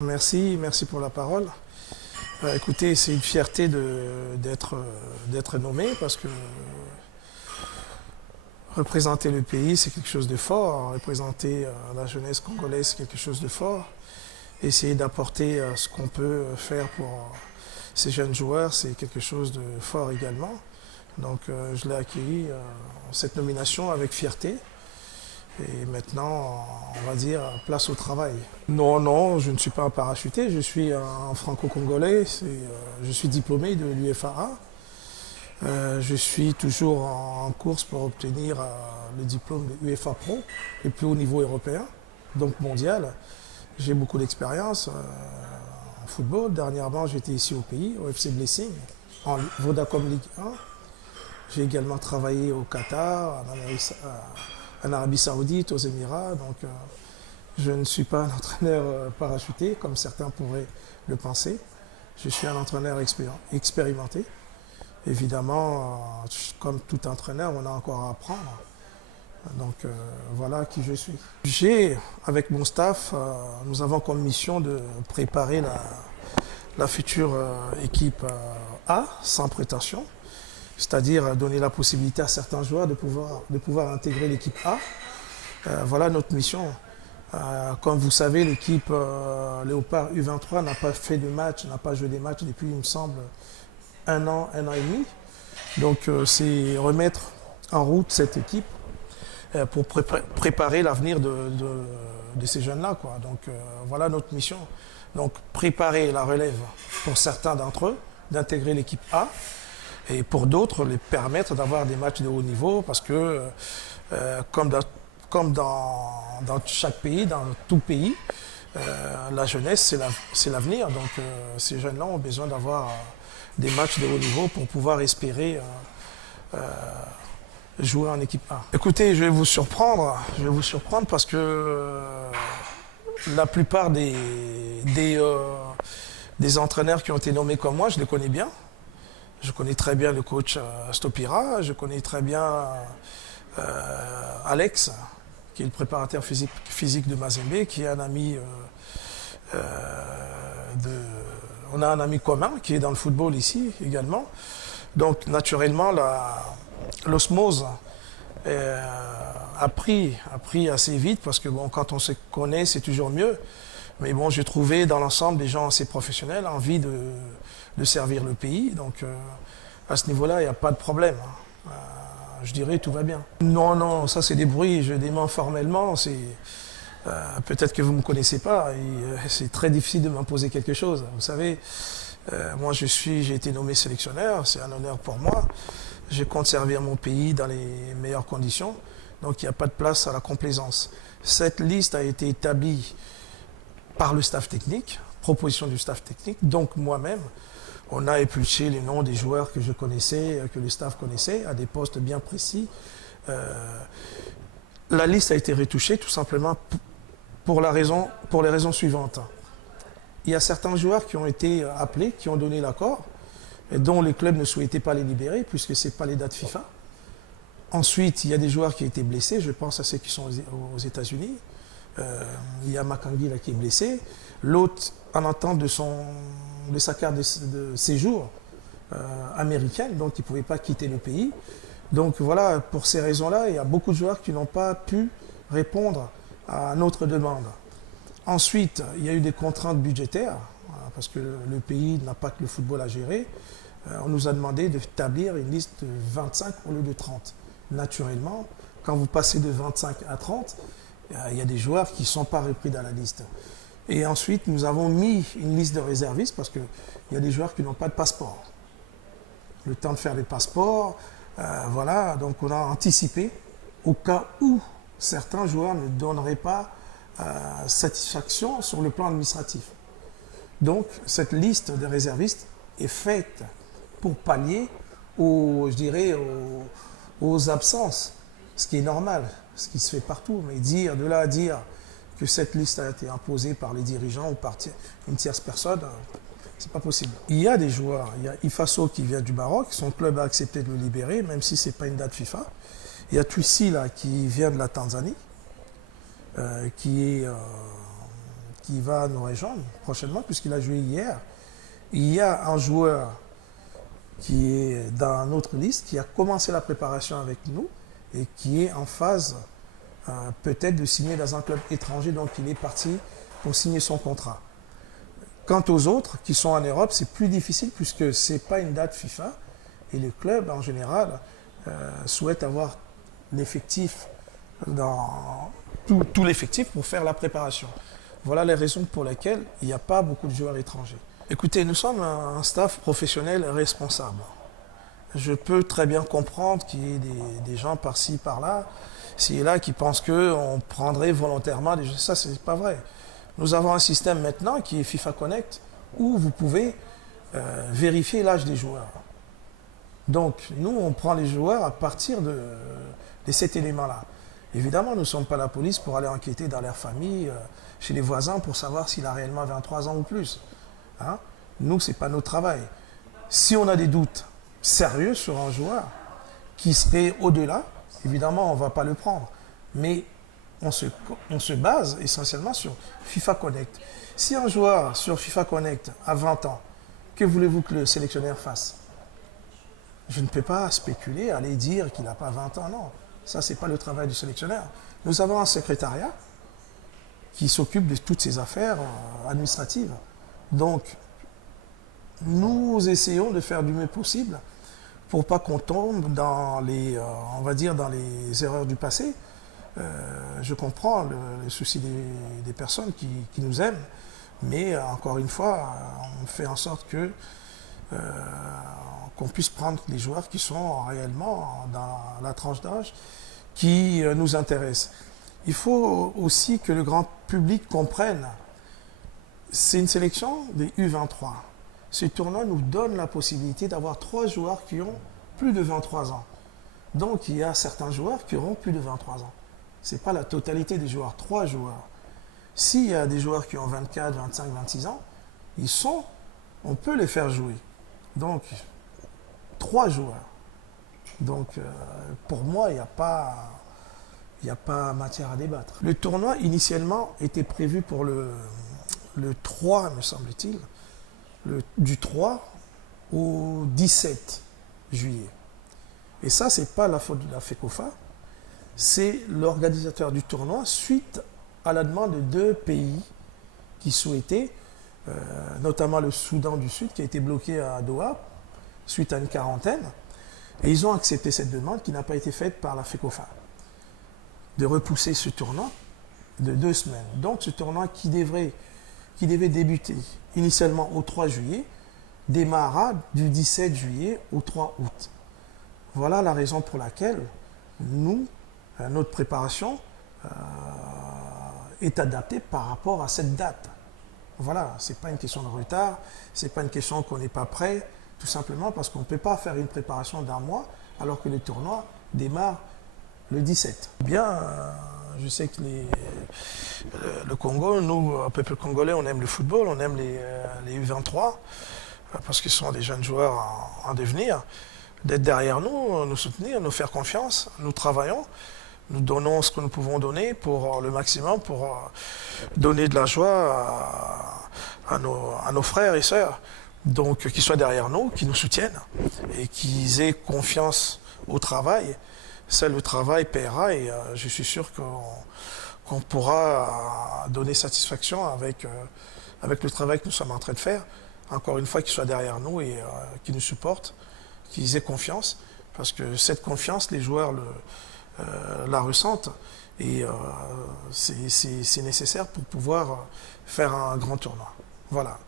Merci pour la parole. Écoutez, c'est une fierté d'être nommé parce que représenter le pays, c'est quelque chose de fort. Représenter la jeunesse congolaise, c'est quelque chose de fort. Essayer d'apporter ce qu'on peut faire pour ces jeunes joueurs, c'est quelque chose de fort également. Donc je l'ai accueilli, cette nomination, avec fierté. Et maintenant, on va dire, place au travail. Non, je ne suis pas un parachuté, je suis un franco-congolais, je suis diplômé de l'UFAA. Je suis toujours en course pour obtenir le diplôme de UEFA Pro, le plus haut niveau européen, donc mondial. J'ai beaucoup d'expérience en football. Dernièrement, j'étais ici au pays, au FC Blessing, en Vodacom Ligue 1. J'ai également travaillé au Qatar, en Arabie Saoudite, aux Émirats. Donc, je ne suis pas un entraîneur parachuté, comme certains pourraient le penser. Je suis un entraîneur expérimenté. Évidemment, comme tout entraîneur, on a encore à apprendre. Donc, voilà qui je suis. Avec mon staff, nous avons comme mission de préparer la future équipe A, sans prétention. C'est-à-dire donner la possibilité à certains joueurs de pouvoir intégrer l'équipe A. Voilà notre mission. Comme vous savez, l'équipe Léopard U23 n'a pas fait de match, n'a pas joué des matchs depuis, il me semble, un an et demi. Donc c'est remettre en route cette équipe pour préparer l'avenir de ces jeunes-là, quoi. Donc voilà notre mission. Donc préparer la relève pour certains d'entre eux, d'intégrer l'équipe A, et pour d'autres, les permettre d'avoir des matchs de haut niveau, parce que comme dans chaque pays, dans tout pays, la jeunesse, c'est l'avenir. Donc ces jeunes-là ont besoin d'avoir des matchs de haut niveau pour pouvoir espérer jouer en équipe A. Écoutez, je vais vous surprendre parce que la plupart des entraîneurs qui ont été nommés comme moi, je les connais bien. Je connais très bien le coach Stopira, je connais très bien Alex, qui est le préparateur physique de Mazembe, qui est un ami on a un ami commun qui est dans le football ici également. Donc naturellement, l'osmose a pris assez vite, parce que bon, quand on se connaît, c'est toujours mieux. Mais bon, j'ai trouvé dans l'ensemble des gens assez professionnels, envie de servir le pays. Donc à ce niveau-là, il n'y a pas de problème. Je dirais tout va bien. Non, ça c'est des bruits, je dément formellement. Peut-être que vous ne me connaissez pas, et c'est très difficile de m'imposer quelque chose. Vous savez, moi j'ai été nommé sélectionneur, c'est un honneur pour moi. Je compte servir mon pays dans les meilleures conditions, donc il n'y a pas de place à la complaisance. Cette liste a été établie par le staff technique, proposition du staff technique, donc moi-même. On a épluché les noms des joueurs que je connaissais, que le staff connaissait, à des postes bien précis. La liste a été retouchée tout simplement pour les raisons suivantes. Il y a certains joueurs qui ont été appelés, qui ont donné l'accord, et dont les clubs ne souhaitaient pas les libérer, puisque ce n'est pas les dates FIFA. Ensuite, il y a des joueurs qui ont été blessés, je pense à ceux qui sont aux États-Unis. Il y a Makangi là, qui est blessé. L'autre en attente de sa carte de séjour américaine, donc il ne pouvait pas quitter le pays. Donc voilà, pour ces raisons-là, il y a beaucoup de joueurs qui n'ont pas pu répondre à notre demande. Ensuite, il y a eu des contraintes budgétaires, parce que le pays n'a pas que le football à gérer. On nous a demandé d'établir une liste de 25 au lieu de 30. Naturellement, quand vous passez de 25 à 30, il y a des joueurs qui ne sont pas repris dans la liste. Et ensuite, nous avons mis une liste de réservistes, parce qu'il y a des joueurs qui n'ont pas de passeport. Le temps de faire des passeports, voilà, donc on a anticipé au cas où certains joueurs ne donneraient pas satisfaction sur le plan administratif. Donc cette liste de réservistes est faite pour pallier aux absences, ce qui est normal, ce qui se fait partout. Mais de là à dire que cette liste a été imposée par les dirigeants ou par une tierce personne, c'est pas possible. Il y a des joueurs, il y a Ifaso qui vient du Maroc, son club a accepté de le libérer, même si ce n'est pas une date FIFA. Il y a Tuissi là, qui vient de la Tanzanie, qui qui va nous rejoindre prochainement, puisqu'il a joué hier. Il y a un joueur qui est dans notre liste, qui a commencé la préparation avec nous et qui est en phase peut-être de signer dans un club étranger, donc il est parti pour signer son contrat. Quant aux autres qui sont en Europe, c'est plus difficile puisque ce n'est pas une date FIFA et les clubs en général souhaitent avoir l'effectif, tout l'effectif pour faire la préparation. Voilà les raisons pour lesquelles il n'y a pas beaucoup de joueurs étrangers. Écoutez, nous sommes un staff professionnel responsable. Je peux très bien comprendre qu'il y ait des gens par-ci, par-là, ci et là, qui pensent qu'on prendrait volontairement des jeux. Ça, c'est pas vrai. Nous avons un système maintenant qui est FIFA Connect, où vous pouvez vérifier l'âge des joueurs. Donc, nous, on prend les joueurs à partir de cet élément-là. Évidemment, nous ne sommes pas la police pour aller enquêter dans leur famille, chez les voisins, pour savoir s'il a réellement 23 ans ou plus. Hein? Nous, ce n'est pas notre travail. Si on a des doutes sérieux sur un joueur qui serait au-delà, évidemment, on ne va pas le prendre. Mais on se base essentiellement sur FIFA Connect. Si un joueur sur FIFA Connect a 20 ans, que voulez-vous que le sélectionneur fasse? Je ne peux pas spéculer, aller dire qu'il n'a pas 20 ans, non. Ça, ce n'est pas le travail du sélectionneur. Nous avons un secrétariat qui s'occupe de toutes ces affaires administratives. Donc, nous essayons de faire du mieux possible pour pas qu'on tombe dans les, on va dire, dans les erreurs du passé. Je comprends le souci des personnes qui nous aiment, mais encore une fois, on fait en sorte que qu'on puisse prendre les joueurs qui sont réellement dans la tranche d'âge qui nous intéresse. Il faut aussi que le grand public comprenne, c'est une sélection des U23. Ce tournoi nous donne la possibilité d'avoir 3 joueurs qui ont plus de 23 ans. Donc il y a certains joueurs qui auront plus de 23 ans. Ce n'est pas la totalité des joueurs, 3 joueurs. S'il y a des joueurs qui ont 24, 25, 26 ans, on peut les faire jouer. Donc, 3 joueurs. Donc, pour moi, il n'y a pas matière à débattre. Le tournoi, initialement, était prévu pour le 3, me semble-t-il, du 3 au 17 juillet. Et ça, ce n'est pas la faute de la FECOFA, c'est l'organisateur du tournoi, suite à la demande de 2 pays qui souhaitaient, notamment le Soudan du Sud, qui a été bloqué à Doha, suite à une quarantaine, et ils ont accepté cette demande qui n'a pas été faite par la FECOFA, de repousser ce tournoi de 2 semaines. Donc ce tournoi qui devait débuter initialement au 3 juillet, démarrera du 17 juillet au 3 août. Voilà la raison pour laquelle notre préparation est adaptée par rapport à cette date. Voilà, ce n'est pas une question de retard, ce n'est pas une question qu'on n'est pas prêt, tout simplement parce qu'on ne peut pas faire une préparation d'1 mois alors que le tournoi démarre le 17. Bien, je sais que le Congo, nous, peuple congolais, on aime le football, on aime les U23, parce qu'ils sont des jeunes joueurs en devenir. D'être derrière nous, nous soutenir, nous faire confiance, nous travaillons, nous donnons ce que nous pouvons donner pour le maximum, pour donner de la joie à nos frères et sœurs. Donc, qu'ils soient derrière nous, qu'ils nous soutiennent et qu'ils aient confiance au travail. C'est le travail paiera et je suis sûr qu'on pourra donner satisfaction avec le travail que nous sommes en train de faire. Encore une fois, qu'ils soient derrière nous et qu'ils nous supportent, qu'ils aient confiance, parce que cette confiance, les joueurs la ressentent et c'est nécessaire pour pouvoir faire un grand tournoi. Voilà.